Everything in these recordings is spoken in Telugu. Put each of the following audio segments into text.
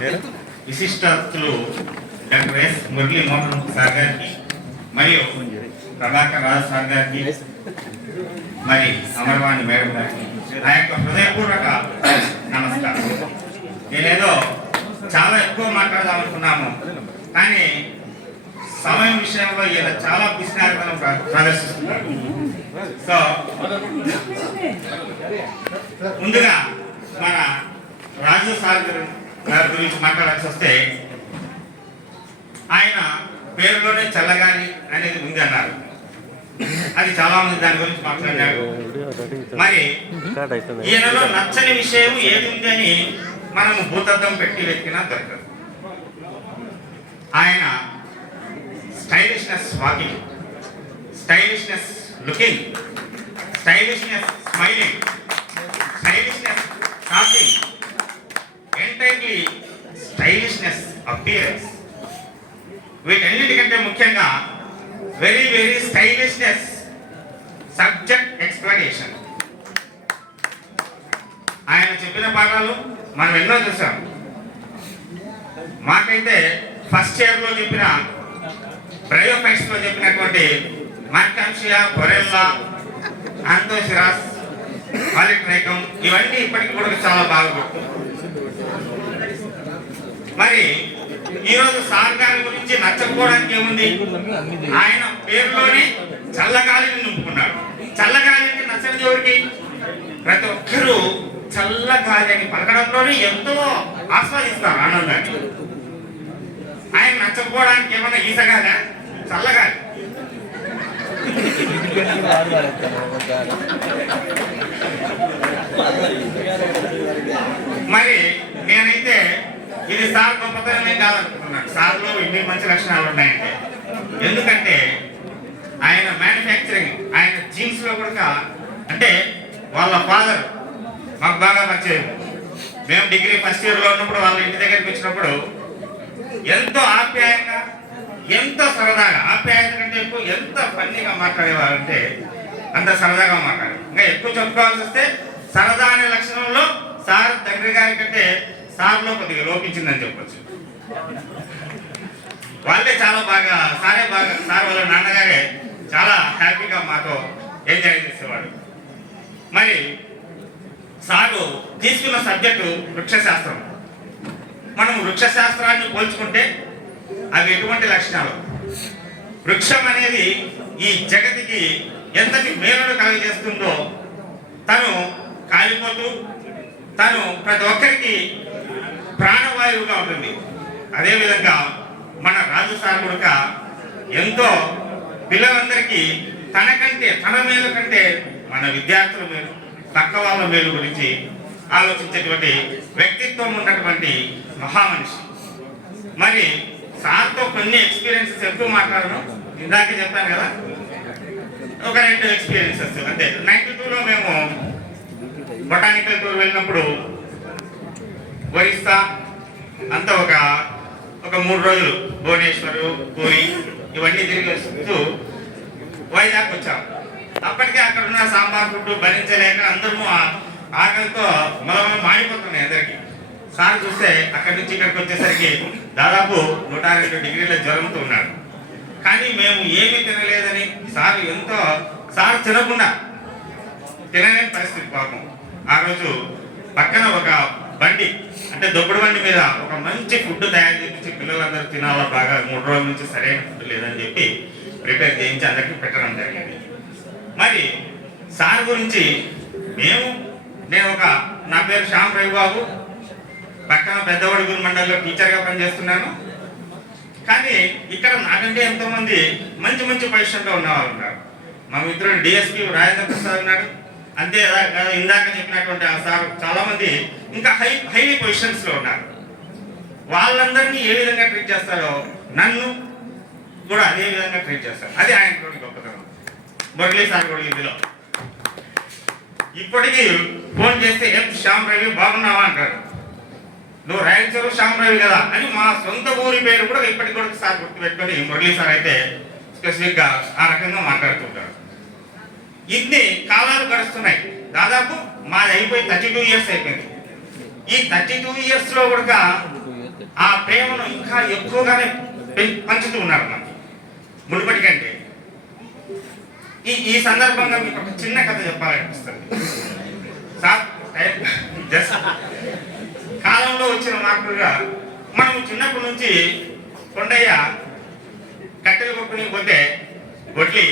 విశిష్టాతులు doctor S Murali Mohan sir గారికి మరియు ప్రభాకర్ రాజు సార్ గారికి మరి అమర్వాణి మేడం గారికి నా యొక్క హృదయపూర్వక నమస్కారం. నేనేదో చాలా ఎక్కువ మాట్లాడదాం అనుకున్నాము, కానీ సమయం విషయంలో ఇలా చాలా పిసినారితనం ప్రదర్శిస్తున్నారు. సో ముందుగా మన రాజు సార్ గారి గురించి మాట్లాడాల్సి వస్తే, ఆయన పేరులోనే చల్లగాలి అనేది ఉంది అన్నారు. అది చాలా మంది దాని గురించి మాట్లాడారు. మరి ఈయనలో నచ్చని విషయం ఏది ఉంది అని మనము భూతద్దం పెట్టి వెతికినా దొరకదు. ఆయన stylishness walking, stylishness looking, stylishness smiling, stylishness talking, entirely stylishness appearance. వీటన్నిటికంటే ముఖ్యంగా very very stylishness subject explanation. ఆయన చెప్పిన పాఠాలు మనం ఎన్నో చూసాం. మాకైతే ఫస్ట్ ఇయర్లో చెప్పిన బ్రయోఫైట్స్లో చెప్పినటువంటి మార్కాన్షియా, బొరెల్లా, ఆంతోసిరాస్, పాలిట్రైకం ఇవన్నీ ఇప్పటికి కూడా చాలా బాగా గుర్తు. మరి ఈరోజు సార్ గారి గురించి నచ్చకపోవడానికి ఏముంది? ఆయన పేరులోనే చల్లగాలిని నింపుకున్నాడు. చల్లగాలి అంటే నచ్చని ఎవరికి? ప్రతి ఒక్కరూ చల్లగాలి అని పలకడంలోనే ఎంతో ఆస్వాదిస్తారు ఆనందాన్ని. ఆయన నచ్చకపోవడానికి ఏమన్నా ఈసగాలి, చల్లగాలి. మరి నేనైతే ఇది సార్ గొప్పతనమే కాదనుకుంటున్నాను. సార్లో ఇన్ని మంచి లక్షణాలు ఉన్నాయంటే, ఎందుకంటే ఆయన మ్యానుఫ్యాక్చరింగ్, ఆయన జీన్స్ లో కూడా అంటే వాళ్ళ ఫాదర్ మాకు బాగా పరిచయం. మేము డిగ్రీ ఫస్ట్ ఇయర్ లో ఉన్నప్పుడు వాళ్ళ ఇంటి దగ్గరికి వచ్చినప్పుడు ఎంతో ఆప్యాయంగా, ఎంతో సరదాగా, ఆప్యాయత కంటే ఎక్కువ ఎంత ఫన్నీగా మాట్లాడేవారంటే అంత సరదాగా మాట్లాడారు. ఇంకా ఎక్కువ చెప్పుకోవాల్సి వస్తే సరదా అనే లక్షణంలో సార్ తండ్రి గారి కంటే సార్లో కొద్దిగా లోపించిందని చెప్పొచ్చు. వాళ్ళే చాలా బాగా, సార్ వాళ్ళ నాన్నగారే చాలా హ్యాపీగా మాతో ఎంజాయ్ చేసేవాడు. మరి సారు తీసుకున్న సబ్జెక్టు వృక్షశాస్త్రం. మనం వృక్షశాస్త్రాన్ని పోల్చుకుంటే అవి ఎటువంటి లక్షణాలు? వృక్షం అనేది ఈ జగతికి ఎంతటి మేలును కలుగజేస్తుందో, తను కాలిపోతూ తను ప్రతి ఒక్కరికి ప్రాణవాయువుగా ఉంటుంది. అదేవిధంగా మన రాజు సార్ కూడా ఎంతో పిల్లలందరికీ తన మేలు కంటే మన విద్యార్థుల మేలు, పక్క వాళ్ళ మేలు గురించి ఆలోచించేటువంటి వ్యక్తిత్వం ఉన్నటువంటి మహామనిషి. మరి సార్తో కొన్ని ఎక్స్పీరియన్సెస్ ఎక్కువ మాట్లాడను. ఇందాకే చెప్పాను కదా, ఒక 2 ఎక్స్పీరియన్సెస్ అంతే. 92లో మేము బొటానికల్ టూర్ వెళ్ళినప్పుడు ఒరిస్సా అంతా ఒక 3 రోజులు భువనేశ్వర్, పూరి ఇవన్నీ తిరిగి వస్తూ వైజాగ్ వచ్చాం. అప్పటికే అక్కడ ఉన్న సాంబార్ ఫుడ్ భరించలేక అందరూ ఆకలితో మాడిపోతున్నాయి అందరికి. సార్ చూస్తే అక్కడి నుంచి ఇక్కడికి వచ్చేసరికి దాదాపు 102 డిగ్రీల జ్వరంతో ఉన్నాడు. కానీ మేము ఏమీ తినలేదని సార్ తినకుండా తినలేని పరిస్థితి పాపం. ఆ రోజు పక్కన ఒక బండి, అంటే దొబ్బడు బండి మీద ఒక మంచి ఫుడ్ తయారు చేయించి పిల్లలందరూ తినాలా బాగా, 3 రోజుల నుంచి సరైన ఫుడ్ లేదని చెప్పి ప్రిపేర్ చేయించి అందరికీ పెట్టడం జరిగింది. మరి సార్ గురించి నా పేరు శ్యామ్ రవిబాబు, పక్కన పెద్దవడుగురు మండలిలో టీచర్గా పనిచేస్తున్నాను. కానీ ఇక్కడ నాకంటే ఎంతోమంది మంచి మంచి పొజిషన్లో ఉన్నవాళ్ళు ఉన్నారు. మా మిత్రుడు డిఎస్పీ రాజేంద్ర ప్రసాద్ ఉన్నాడు. అంతే ఇందాక చెప్పినటువంటి ఆ సార్ చాలా మంది ఇంకా హై పొజిషన్స్ లో ఉన్నారు. వాళ్ళందరినీ ఏ విధంగా ట్రీట్ చేస్తారో నన్ను కూడా అదే విధంగా ట్రీట్ చేస్తారు. అది ఆయన గొప్పతనం. మురళీ సార్ కూడా ఇందులో ఇప్పటికీ ఫోన్ చేస్తే శ్యామ్ రవి బాగున్నావా అంటారు. నువ్వు రాయచూరు శ్యామ్ రవి కదా అని మా సొంత ఊరి పేరు కూడా ఇప్పటికి కూడా సార్ గుర్తుపెట్టుకొని మురళీ సార్ అయితే స్పెసిఫిక్ గా ఆ రకంగా మాట్లాడుతుంటారు. ఇన్ని కాలాలు గడుస్తున్నాయి. దాదాపు మాది అయిపోయి 32 ఇయర్స్ అయిపోయింది. ఈ 32 ఇయర్స్ లో కూడా ఆ ప్రేమను ఇంకా ఎక్కువగానే పంచుతూ ఉన్నారు మనకి మునుపటి కంటే. ఈ సందర్భంగా మీకు ఒక చిన్న కథ చెప్పాలనిపిస్తుంది. జస్ట్ కాలంలో వచ్చిన మార్పులుగా మనం చిన్నప్పటి నుంచి కొండయ్య కట్టెలు కొట్టుకుని పోతే గొడ్లి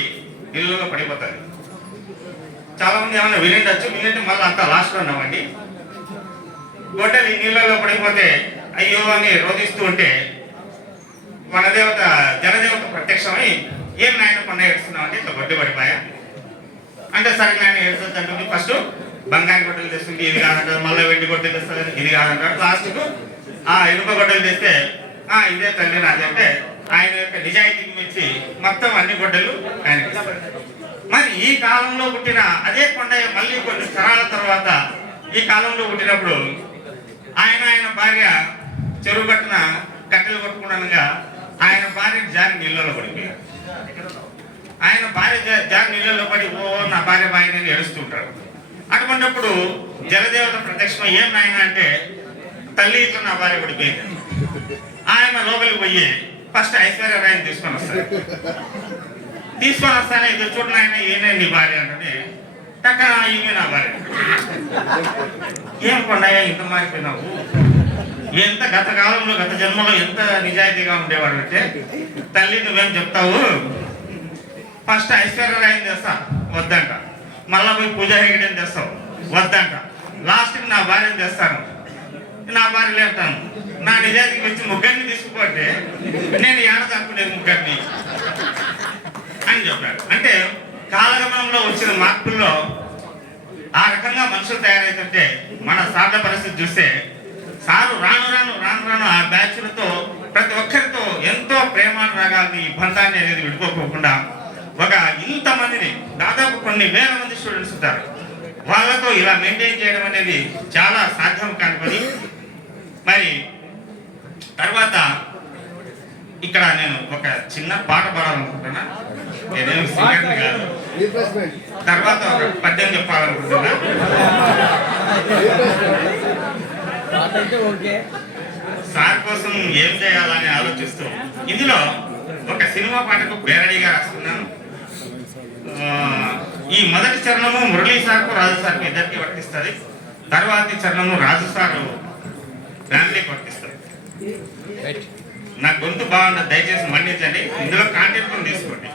ఇళ్ళలో పడిపోతుంది. చాలా మంది ఏమైనా వినిండొచ్చు, వినంటే మళ్ళీ అంతా లాస్ట్లో ఉన్నామండి. గొడ్డలి నీళ్ళలో పడిపోతే అయ్యో అని రోధిస్తూ ఉంటే వనదేవత జనదేవత ప్రత్యక్షమై ఏం నాయన కొండ ఏడుస్తున్నావు అంటే ఇట్లా గొడ్డు పడిపోయా అంటే సరే నాయన ఏడుస్తుంది. ఫస్ట్ బంగారు గొడ్డలు తెస్తుంది, ఇది కాదంటారు. మళ్ళీ వెండి గొడ్డలు తెస్తుంది, ఇది కాదంటారు. లాస్ట్కు ఇనుప గొడ్డలు తెస్తే ఇదే తల్లి నాది అంటే ఆయన యొక్క నిజాయితీకి మించి మొత్తం అన్ని గొడ్డలు ఆయన. మరి ఈ కాలంలో పుట్టిన అదే కొండయ్య మళ్ళీ కొన్ని తరాల తర్వాత ఈ కాలంలో పుట్టినప్పుడు ఆయన భార్య చెరువు కట్టిన కట్టెలు కొట్టుకుండగా ఆయన భార్య జారి నీళ్ళలో పడిపోయారు. ఆయన భార్య జారి నీళ్ళలో పడి నా భార్య భార్యని ఏడుస్తుంటారు. అటువంటిప్పుడు జలదేవత ప్రత్యక్షం ఏం నాయన అంటే తల్లి ఇట్లా నా భార్య పడిపోయింది. ఆయన లోపలికి పోయి ఫస్ట్ ఐశ్వర్యరాయని తీసుకొని వస్తానే ఇది చూడండి ఆయన ఏనే నీ భార్య అంటే టక్కన ఈమె నా భార్య. ఏం కొండయ్యా ఇంత మారిపోయినావు, ఎంత గత కాలంలో గత జన్మలో ఎంత నిజాయితీగా ఉండేవాడు అంటే తల్లి నువ్వేం చెప్తావు, ఫస్ట్ ఐశ్వర్యరాయని తెస్తా వద్దంట, మళ్ళా పోయి పూజా హెగడని తెస్తావు వద్దంట, లాస్ట్కి నా భార్యను తెస్తాను, నా భార్యలు అంటాను నా నిజాయితీకి వచ్చి ముగ్గురిని తీసుకుపోతే నేను ఏడ తప్పులేదు ముగ్గురిని అని చెప్పాడు. అంటే కాలగమనంలో వచ్చిన మార్పుల్లో ఆ రకంగా మనుషులు తయారైతుంటే మన సాధన పరిస్థితి చూస్తే సారు రాను ఆ బ్యాచ్లతో ప్రతి ఒక్కరితో ఎంతో ప్రేమానురాగాన్ని బంధాన్ని అనేది విడిపోకుండా ఒక ఇంతమందిని దాదాపు కొన్ని వేల మంది స్టూడెంట్స్ ఉంటారు. వాళ్ళతో ఇలా మెయింటైన్ చేయడం అనేది చాలా సాధ్యం కాని పని. మరి తర్వాత ఇక్కడ నేను ఒక చిన్న పాట పాడాలనుకుంటున్నా, నేనేమి సింగర్ని కాదు. తర్వాత ఒక పద్యం చెప్పాలనుకుంటున్నా. సార్ కోసం ఏం చేయాలని ఆలోచిస్తూ ఇందులో ఒక సినిమా పాటకు పేరడీగా రాస్తున్నాను. ఈ మొదటి చరణము మురళీ సార్కు రాజు సార్కు ఇద్దరికి వర్తిస్తుంది. తర్వాతి చరణము రాజు సారు ఫ్యామిలీకి వర్తిస్తుంది. నా గొంతు బాగుండదు, దయచేసి మన్నించండి. ఇందులో కాంటెంట్ తీసుకోండి.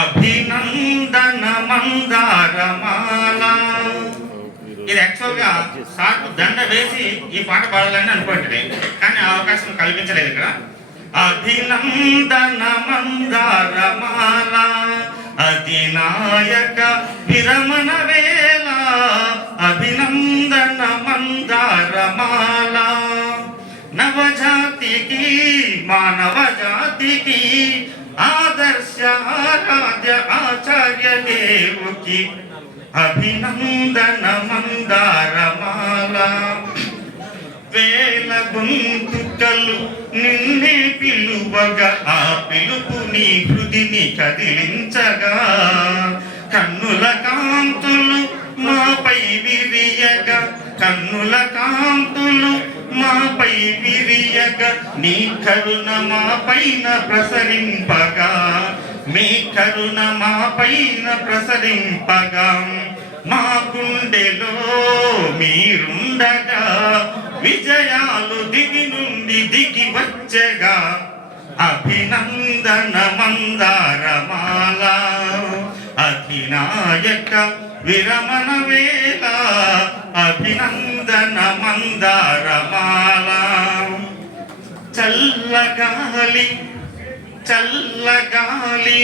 అభినందన మందారమాల, ఇది యాక్చువల్గా సార్కు దండ వేసి ఈ పాట పాడాలని అనుకుంటుంది, కానీ అవకాశం కల్పించలేదు ఇక్కడ. అభినందన మందారమాల అధినాయక విరమణ వేళ, అభినందన మందారమాల నవజాతికి మానవ జాతికి ఆదర్శ ఆరాధ్య ఆచార్య దేవుకి అభినందన మందారమాల. వేల గొంతుకలు నిన్నే పిలువగా ఆ పిలుపు నీ హృదిని కదిలించగా, కన్నుల కాంతులు మాపై విరియగా, కన్నుల కాంతులు మాపై విరియగా, నీ కరుణ మా పైన ప్రసరింపగా, మీ కరుణ మా పైన ప్రసరింపగా, మా గుండెలో మీరుండగా విజయాలు దిగి నుండి దిగి వచ్చగా, అభినందన మందారమాల అధినాయక విరమణ వేళ, అభినందన మందారమాల. చల్లగాలి చల్లగాలి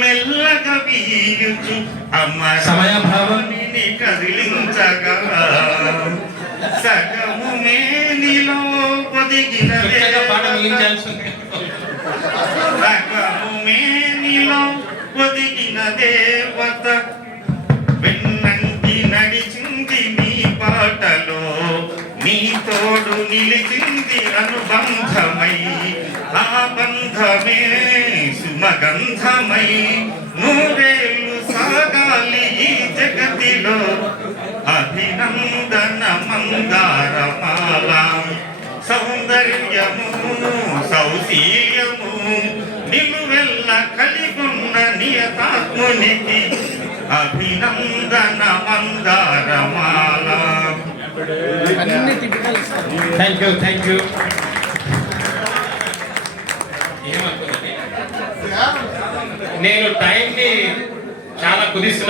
మెల్లగా వీయుచు అమరమణిని కదిలించగా, సగము మేనిలో ఒదిగిన సగము మేనిలో ఒదిగిన దేవత వెన్నంటి నడిచింది నీ పాటలో, నీ తోడు నిలిచింది అనుబంధమై, ఆ బంధమే సుమగంధమై నూరేళ్ళు సాగాలి ఈ జగతిలో. అభినందన మందారమాల. సౌందర్యము సౌశీల్యము నిలువెల్ల కలిగున్న నియతాత్మునికి అభినందన మందారమాల. థ్యాంక్ యూ నేను టైంని చాలా కుదిస్తున్నాను.